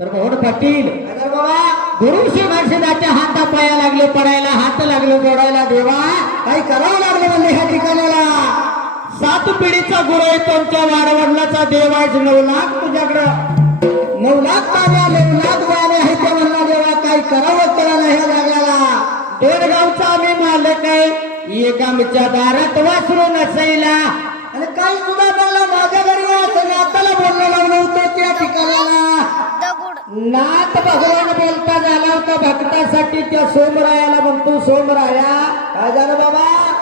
तर मोहन पाटील गुरुशी बाबा हाता पाया लागले पडायला हात लागले जोडायला देवा. काही करावं लागलं म्हणले ह्या ठिकाणाला. सात पिढीचा गुरु आहे तुमच्या वाडवडलाचा देव आहे नऊ लाख तुझ्याकडं. नऊ लाख पाण्या नऊ लाख वाणे आहे ते म्हणला देवा काही करावं कळालं ह्या जाग्याला दोन गावचा आम्ही मालक आहे दारात वासरू नसायला. आणि काही सुद्धा मला माझ्या घरी असं आताला बोलणं लावलं होतं त्या ठिकाणाला. नाथ भगवान बोलता झाला होता भक्तासाठी त्या सोमरायाला म्हणतो सोमराया काय झालं बाबा?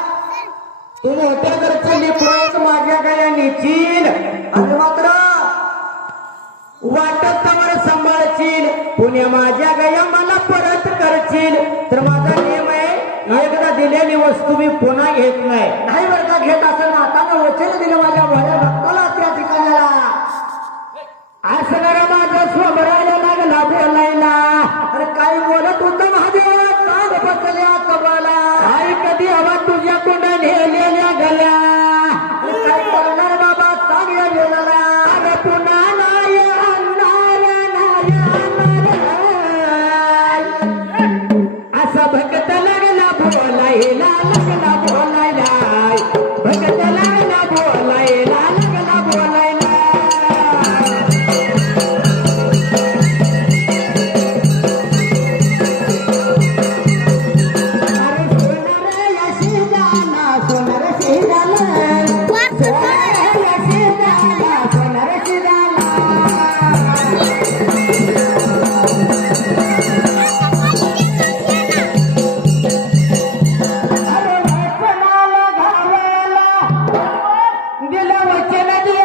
तू मोठ्या घरची लिपवत माझ्या गळ्या नेचील? आणि मात्र वाटत तवर सांभाळशील. पुण्या माझ्या गया मला परत करशील. तर माझा एकदा दिलेली वस्तू मी पुन्हा घेत नाही. नाही बरं का घेत असं दिलं वचन देवाला अरे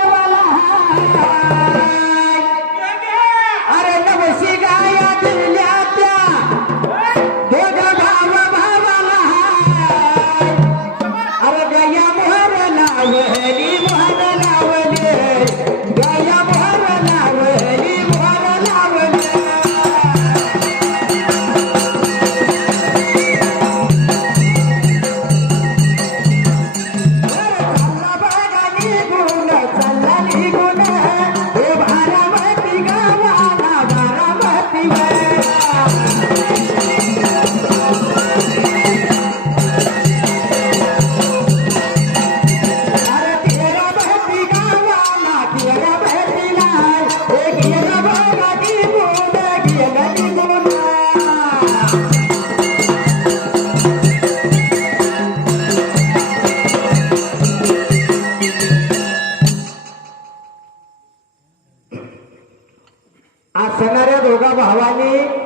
असणाऱ्या दोघा भावाने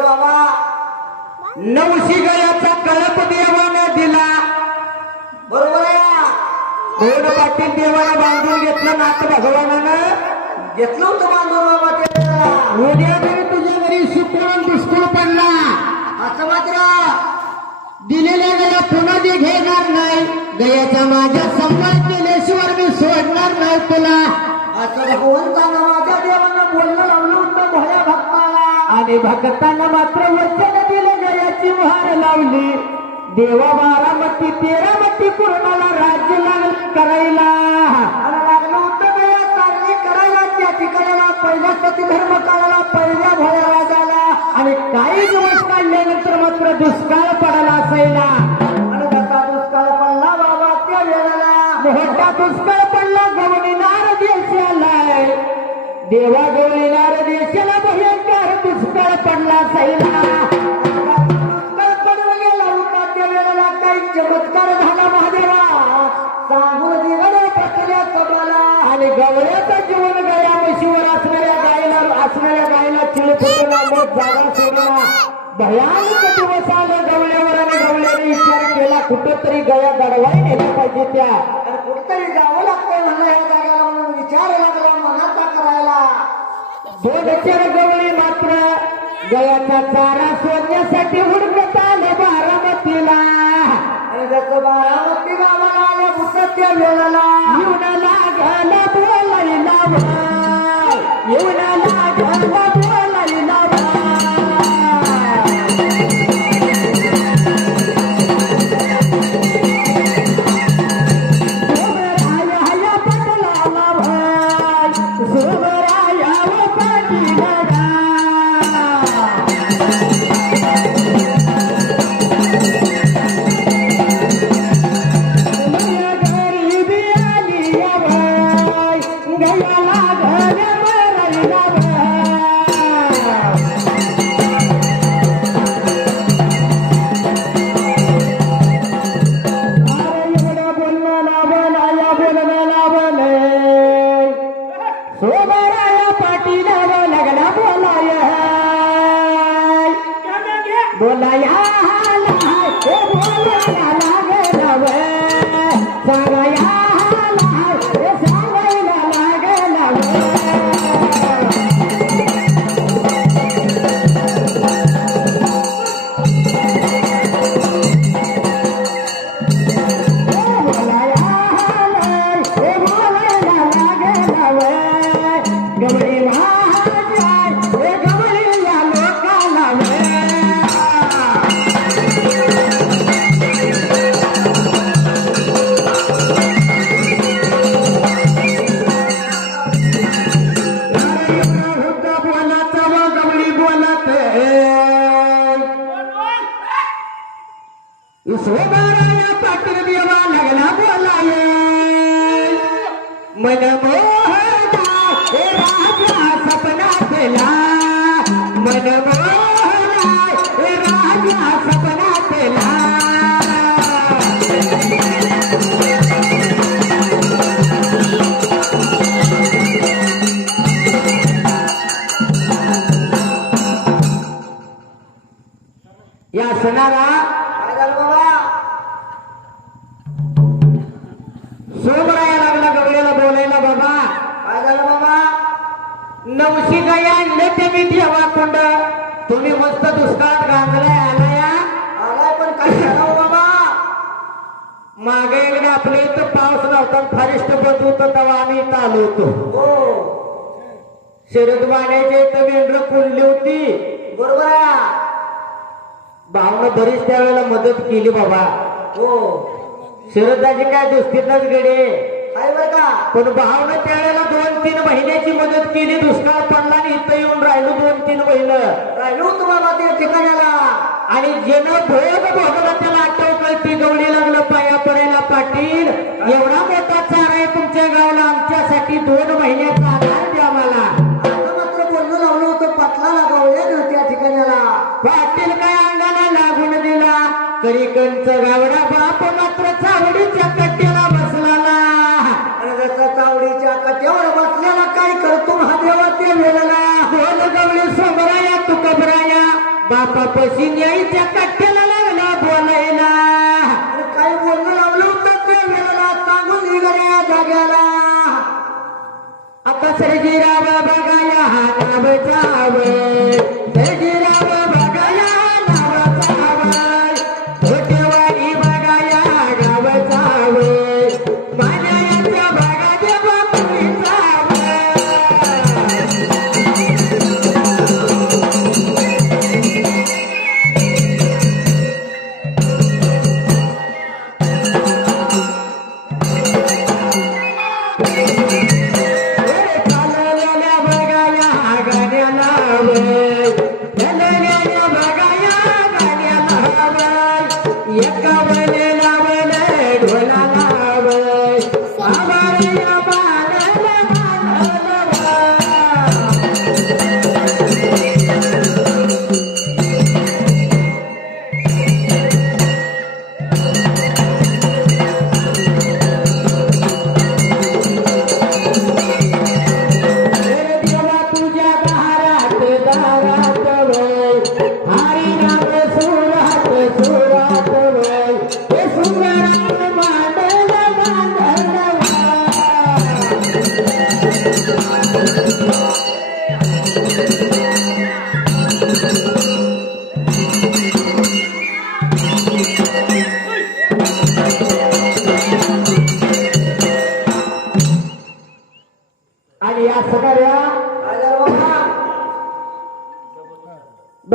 बाबा? नवशी गयाचा कळप देवानं दिला. बरोबर आहे दोन पाटील देवाला बांधून घेतलं? नाथ भगवानानं? घेतलं होतं बांधून बाबा ते. उद्या जरी तुझ्या घरी सुकून दुष्काळ पडला. असं मात्र. दिलेल्या गया पुन्हा दे घेणार नाही. गयाचा माझ्या संवाद केल्याशिवाय मी सोडणार नाही तुला. असं भगवंतानं आणि भक्तांना मात्र वचन दिलं गयाची मोहार लावली. देवा बारामती तेरामती पूर्णाला राज्य लागलं करायला. लागलं होतं गया चांगली करायला. त्या ठिकाणाला पहिल्या सती धर्म काढायला पहिल्या भल्या राजाला आणि काही दिवस काढल्यानंतर मात्र दुष्काळ पडायला असायला. आणि जसा दुष्काळ पडला बाबा त्या वेळेला. मोठा दुष्काळ पडला गवळीनार देशाला देवा गवळीनार देशाला भयंकर गवळ्याचं जीवन गया. म्हशीवर असणाऱ्या गायला असणाऱ्या गायला मग जागा सोडला. भयानक दिवस आले गवळ्यावर आणि गवळ्याने विचार केला गया गडवाई नेला पाहिजे त्या. आणि कुठतरी जावं लागतं म्हणलं या जागेला म्हणून विचार लागला मनाचा करायला. दोन चार जयाचा चारा सोडण्यासाठी हुडकत आले बारामतीला. आणि जसं बारामती गावाला आल्या पुस्तक्या मेळाला Yeah. Bola ya. सोबाराया पाटील देवा लागला बोलाय मन मोहना हे राजा सपना केला. मन मोहना हे राजा सपना दुष्काळात गांजलाय आलाया आलाय पण काय हो बाबा? मागे एकदा आपल्या इथं पाऊस नव्हता फारिस्ट बंद होतं तेव्हा आम्ही इथं आलो होतो. हो. शरद वाण्याच्या इथं मेंढर कुंडली होती? बरोबर भावनं बरीच त्यावेळेला मदत केली बाबा. हो. शरदाची काय दोस्तीतच गडे पण भावनं त्यावेळेला दोन तीन महिन्याची मदत केली दुष्काळ पडला आणि इथं येऊन राहिलो दोन तीन महिनं. राहिलो बाबा त्या ठिकाणाला. आणि ज्यानं भोग भोगला त्याला आठव कळती गवडी लागलं पाया पडायला पाटील. एवढा मोठा चार आहे तुमच्या गावाला आमच्यासाठी दोन महिन्याचा आधार द्या मला. आता मात्र बोलणं लावलं होतं पाटलाला गावल्या त्या ठिकाणाला. पाटील काय अंगाला लागून दिला? तरी कंच गावडा बाप मात्र चावडीच्या बापा पशी न्यायच्या कट्ट्याला लागला बोलायला. आणि काय बोलणं लावलं तर ते वेळेला सांगून निघाल्या जाग्याला. आता सर्जीराव बघाया हा नाव चाव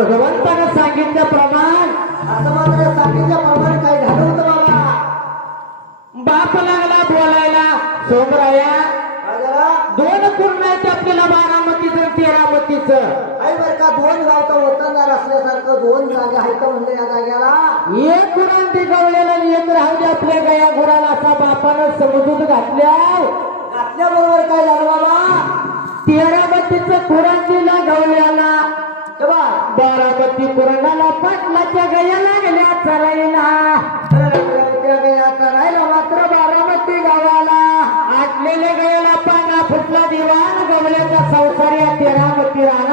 भगवंतानं सांगितल्याप्रमाण असं मात्र सांगितल्याप्रमाणे काय झालं होतं बाबा. बाप लागला बोलायला. सोमराया दोन पूर्ण आहेत आपल्याला बारामतीचं तेरामतीचं. काय बर का दोन गावचं वतनदार असल्यासारखं दोन जागा आहेत म्हणलं या जाग्याला. एक गवळ्याला आणि एक राहू दे आपल्या गया गुराला असा बापानं समजूत घातल्या घातल्याबरोबर काय झालं बाबा? तेरामतीचं तेव्हा ती कुराणाला पाटलाच्या गया लागल्या चराईला त्या गयाचा राहिला मात्र बारामती गावाला. आटलेल्या गयाला पाना फुटला दिवाण गवळ्याचा संसार्या तेरामती राणाला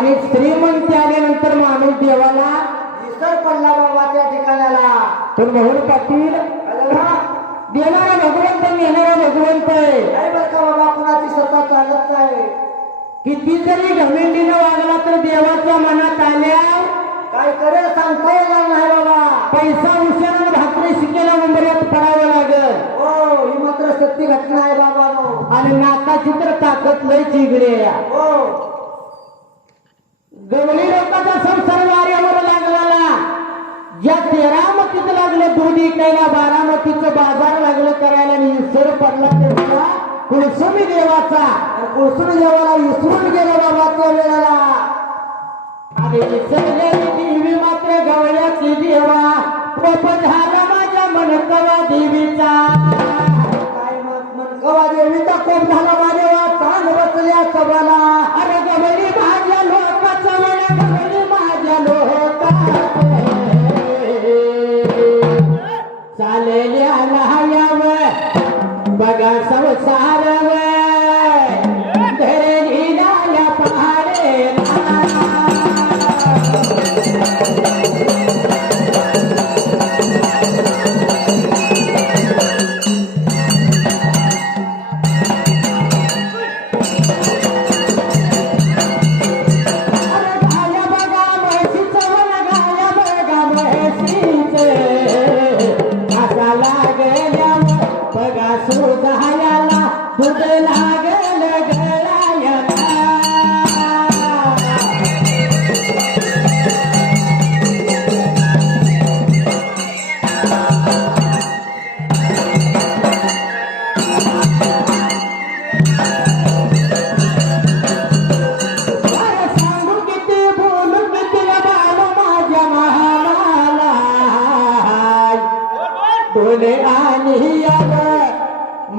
आणि श्रीमंत आल्यानंतर माणूस देवाला विसर पडला बाबा त्या ठिकाणाला. पण मोहन पाटील? देणारा भगवंत नेणारा भगवंत आहे. नाही बरं का बाबा कुणाची सत्ता चालत नाही. किती जरी घमेंडीनं वागला तर देवाच्या मनात आल्या काय करेल सांगता येणार नाही बाबा. पैसा उशाला भाकरी शिकेला मुंबईत पडावं लागल. हो ही मात्र सत्य घटना आहे बाबा. आणि नाकाची तर ताकद लय आहे हो. कुळसुमी देवाचा आणि कुळसुमी देवाला विसरून गेलो बाबा वेळेला. आणि विसरलेली देवी मात्र गवळ्याची देवा. प्रप झाला माझ्या मनकवा देवीचा. काय मनकवा देवीचा? कोप झाला माझ्या ताण बसल्या सभाला. बोले आणि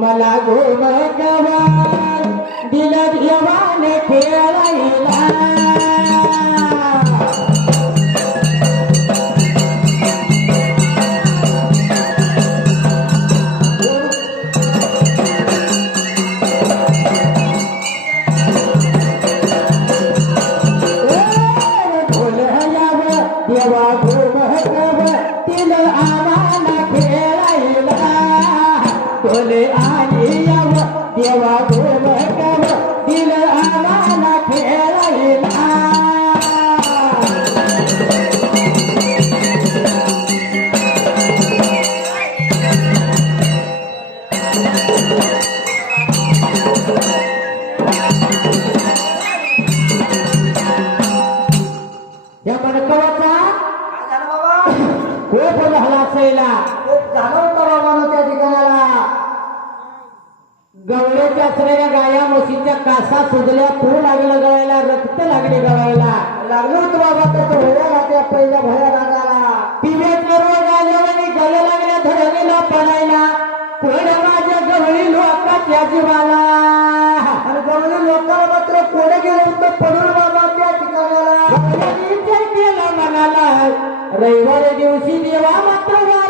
मला गोम गवाय दिलं देवाने खेळायला. देवा गोमहकव म्हशीच्या सुजल्या तो लागलं गळायला रक्त लागले गळायला. लागलो होतं बाबा तर तो होया त्या पहिल्या भया रागाला पिव्याचा रोग आल्यावर आणि गळ लागल्या धरणीला पडायला. कोण माझ्या गवळी लोका लोकाच्या जीवाला. आणि गवळी लोकाला मात्र कोण गेलं होतं पडून बाबा त्या ठिकाणाला. विचार केला मनाला. रविवार दिवशी देवा मात्र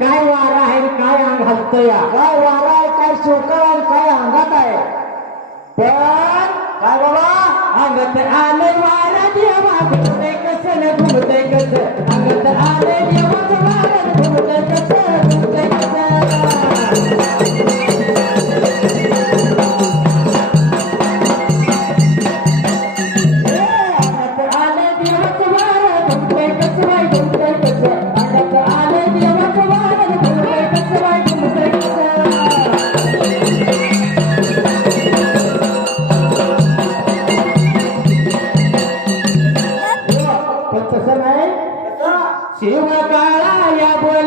काय वारा आहे काय अंग हलतं या काय वारा आहे काय चौकाळ आहे काय अंगात आहे? पण काय बाबा? अंगत आले वारा देवा कसं कसं? अंगत आले देवा